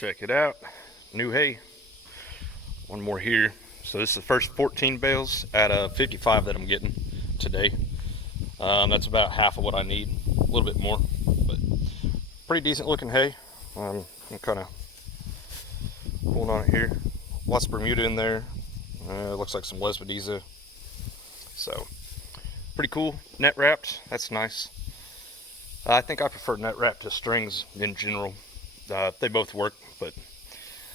Check it out. New hay. One more here. So this is the first 14 bales out of 55 that I'm getting today. That's about half of what I need. A little bit more, but pretty decent looking hay. I'm kind of pulling on it here. Lots of Bermuda in there. Looks like some Lesbodiza. So pretty cool. Net wrapped. That's nice. I think I prefer net wrapped to strings in general. They both work, but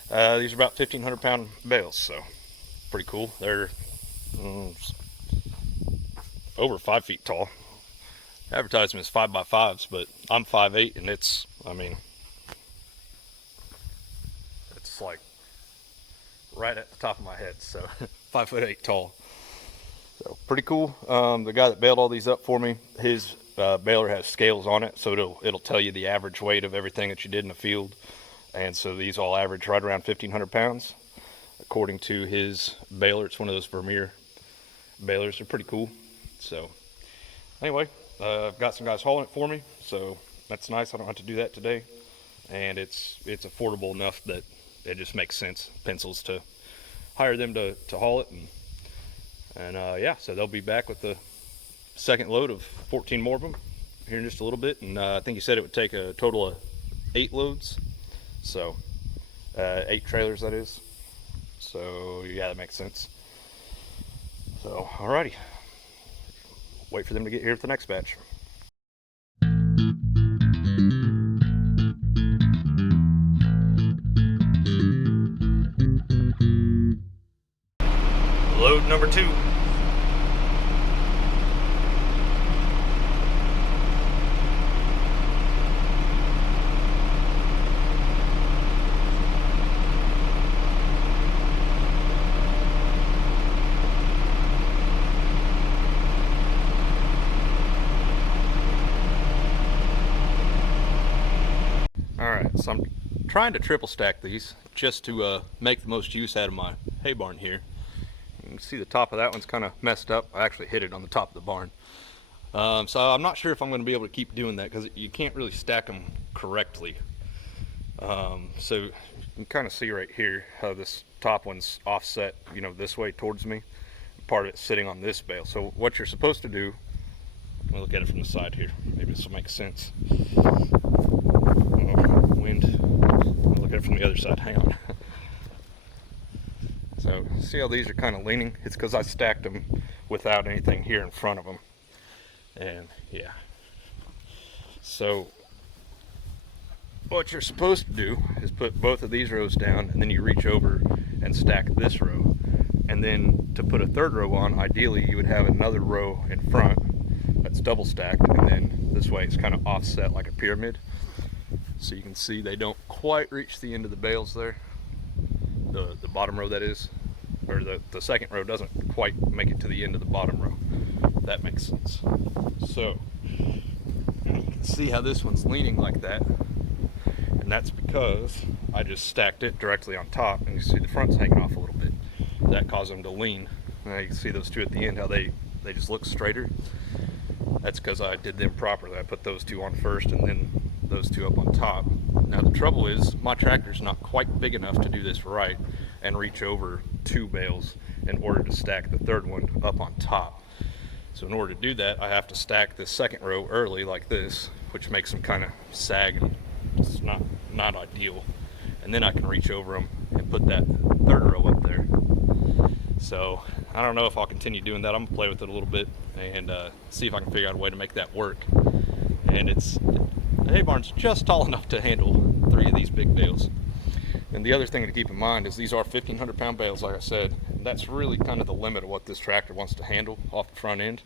these are about 1,500 pound bales, so pretty cool. They're over 5 feet tall. Advertisement is 5x5s, but I'm 5'8", and it's like right at the top of my head, so 5'8" tall. So pretty cool. The guy that baled all these up for me, his baler has scales on it, so it'll tell you the average weight of everything that you did in the field. And so these all average right around 1,500 pounds, according to his baler. It's one of those Vermeer balers. They're pretty cool. So anyway, I've got some guys hauling it for me, so that's nice. I don't have to do that today, and it's affordable enough that it just makes sense. Pencils to hire them to haul it, and yeah, so they'll be back with the second load of 14 more of them here in just a little bit. And I think he said it would take a total of 8 loads. So 8 trailers, that is. So yeah, that makes sense. So alrighty, wait for them to get here for the next batch. Load number 2. Alright, so I'm trying to triple stack these just to make the most use out of my hay barn here. You can see the top of that one's kind of messed up. I actually hit it on the top of the barn. So I'm not sure if I'm going to be able to keep doing that because you can't really stack them correctly. So you can kind of see right here how this top one's offset, this way towards me. Part of it's sitting on this bale. So what you're supposed to do, let me look at it from the side here. Maybe this will make sense. Wind. I'll look at it from the other side. Hang on. So see how these are kind of leaning? It's because I stacked them without anything here in front of them. And yeah. So what you're supposed to do is put both of these rows down, and then you reach over and stack this row. And then to put a third row on, ideally you would have another row in front that's double stacked, and then this way it's kind of offset like a pyramid. So you can see they don't quite reach the end of the bales there. The bottom row, that is, or the second row doesn't quite make it to the end of the bottom row. That makes sense. So you can see how this one's leaning like that, and that's because I just stacked it directly on top, and you see the front's hanging off a little bit. That caused them to lean. Now you can see those two at the end, how they just look straighter. That's because I did them properly. I put those two on first and then those two up on top. Now the trouble is my tractor's not quite big enough to do this right and reach over 2 bales in order to stack the third one up on top. So in order to do that, I have to stack the second row early like this, which makes them kind of sag, and it's not ideal. And then I can reach over them and put that third row up there. So I don't know if I'll continue doing that. I'm gonna play with it a little bit and see if I can figure out a way to make that work. And the hay barn's just tall enough to handle 3 of these big bales. And the other thing to keep in mind is these are 1,500 pound bales, like I said. And that's really kind of the limit of what this tractor wants to handle off the front end.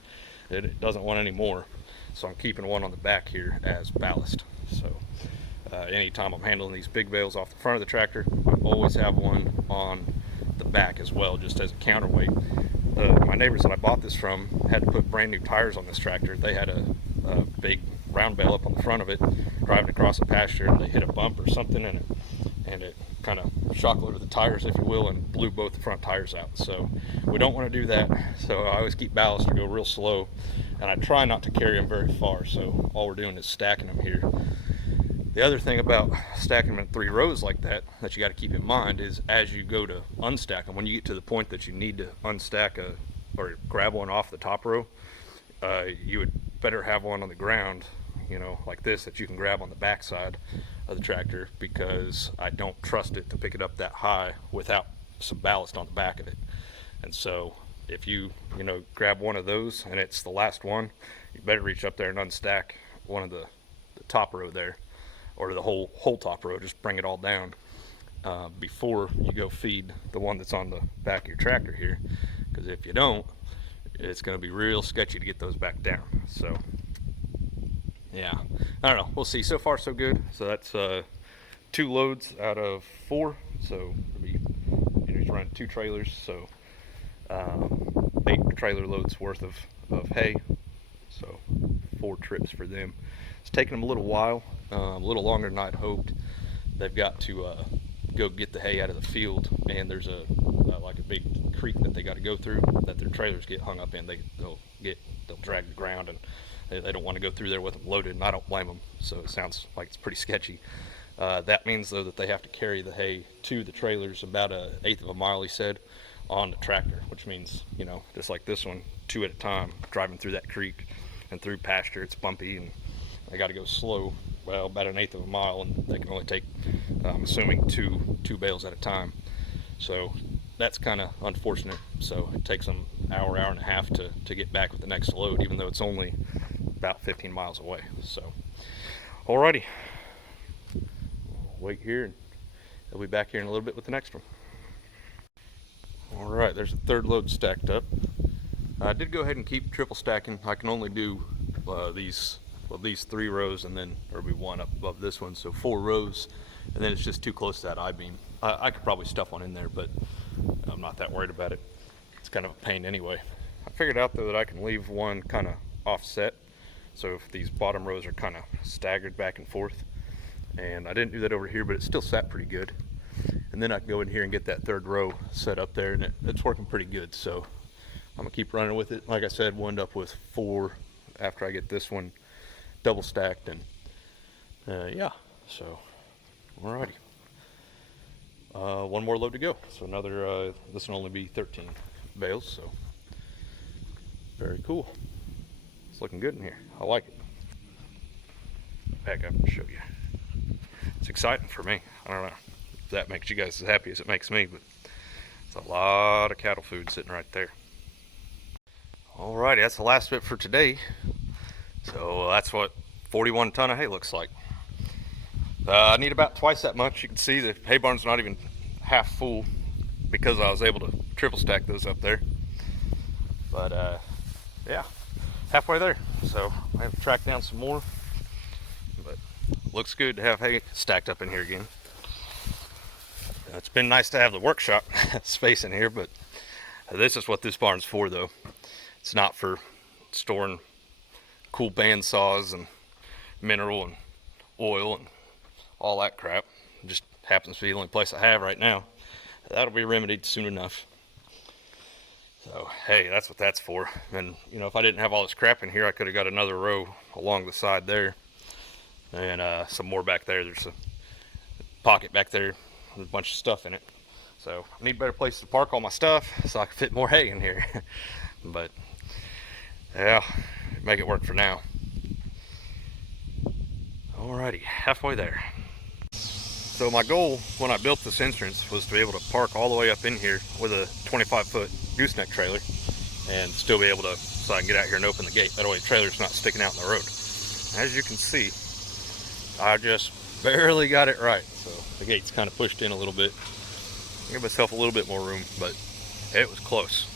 It doesn't want any more. So I'm keeping one on the back here as ballast. So anytime I'm handling these big bales off the front of the tractor, I always have one on the back as well, just as a counterweight. My neighbors that I bought this from had to put brand new tires on this tractor. They had a big round bale up on the front of it, driving across a pasture, and they hit a bump or something, and it kind of shock loaded the tires, if you will, and blew both the front tires out. So we don't want to do that. So I always keep ballast to go real slow, and I try not to carry them very far. So all we're doing is stacking them here. The other thing about stacking them in 3 rows like that you got to keep in mind is as you go to unstack them, when you get to the point that you need to unstack or grab one off the top row, you would better have one on the ground, like this, that you can grab on the back side of the tractor, because I don't trust it to pick it up that high without some ballast on the back of it. And so if you grab one of those and it's the last one, you better reach up there and unstack one of the top row there, or the whole top row. Just bring it all down before you go feed the one that's on the back of your tractor here, because if you don't, it's going to be real sketchy to get those back down. So yeah, I don't know, we'll see. So far so good. So that's 2 loads out of 4, so it'll be, he's running 2 trailers, so 8 trailer loads worth of hay, so 4 trips for them. It's taken them a little while, a little longer than I'd hoped. They've got to go get the hay out of the field, and there's like a big creek that they got to go through that their trailers get hung up in. They'll drag the ground, and they don't want to go through there with them loaded, and I don't blame them. So it sounds like it's pretty sketchy. That means though that they have to carry the hay to the trailers about 1/8 of a mile, he said, on the tractor, which means, just like this one, 2 at a time, driving through that creek and through pasture. It's bumpy, and they got to go slow, well, about 1/8 of a mile, and they can only take, I'm assuming, two bales at a time. So that's kind of unfortunate. So it takes them an hour and a half to get back with the next load, even though it's only about 15 miles away. So alrighty, wait here, and they'll be back here in a little bit with the next one. Alright, there's a 3rd load stacked up. I did go ahead and keep triple stacking. I can only do these 3 rows, and then there'll be one up above this one, so 4 rows, and then it's just too close to that I-beam. I could probably stuff one in there, but I'm not that worried about it. It's kind of a pain anyway. I figured out though that I can leave one kind of offset, so if these bottom rows are kind of staggered back and forth, and I didn't do that over here, but it still sat pretty good. And then I can go in here and get that 3rd row set up there, and it's working pretty good. So I'm gonna keep running with it. Like I said, we'll end up with 4 after I get this one double stacked, and yeah, so alrighty, one more load to go. So another this will only be 13 bales, so very cool. It's looking good in here. I like it. Back up and show you. It's exciting for me. I don't know if that makes you guys as happy as it makes me, but it's a lot of cattle food sitting right there. Alrighty, that's the last bit for today. So that's what 41 ton of hay looks like. I need about twice that much. You can see the hay barn's not even half full because I was able to triple stack those up there. But yeah, halfway there. So I have to track down some more. But looks good to have hay stacked up in here again. It's been nice to have the workshop space in here, but this is what this barn's for though. It's not for storing cool band saws and mineral and oil and all that crap. It just happens to be the only place I have right now. That'll be remedied soon enough. So hey, that's what that's for. And if I didn't have all this crap in here, I could have got another row along the side there, and some more back there. There's a pocket back there with a bunch of stuff in it. So I need a better place to park all my stuff so I can fit more hay in here. But yeah, make it work for now. Alrighty, halfway there. So my goal when I built this entrance was to be able to park all the way up in here with a 25-foot gooseneck trailer and still be able to, so I can get out here and open the gate. That way the trailer's not sticking out in the road. As you can see, I just barely got it right. So the gate's kind of pushed in a little bit. Give myself a little bit more room, but it was close.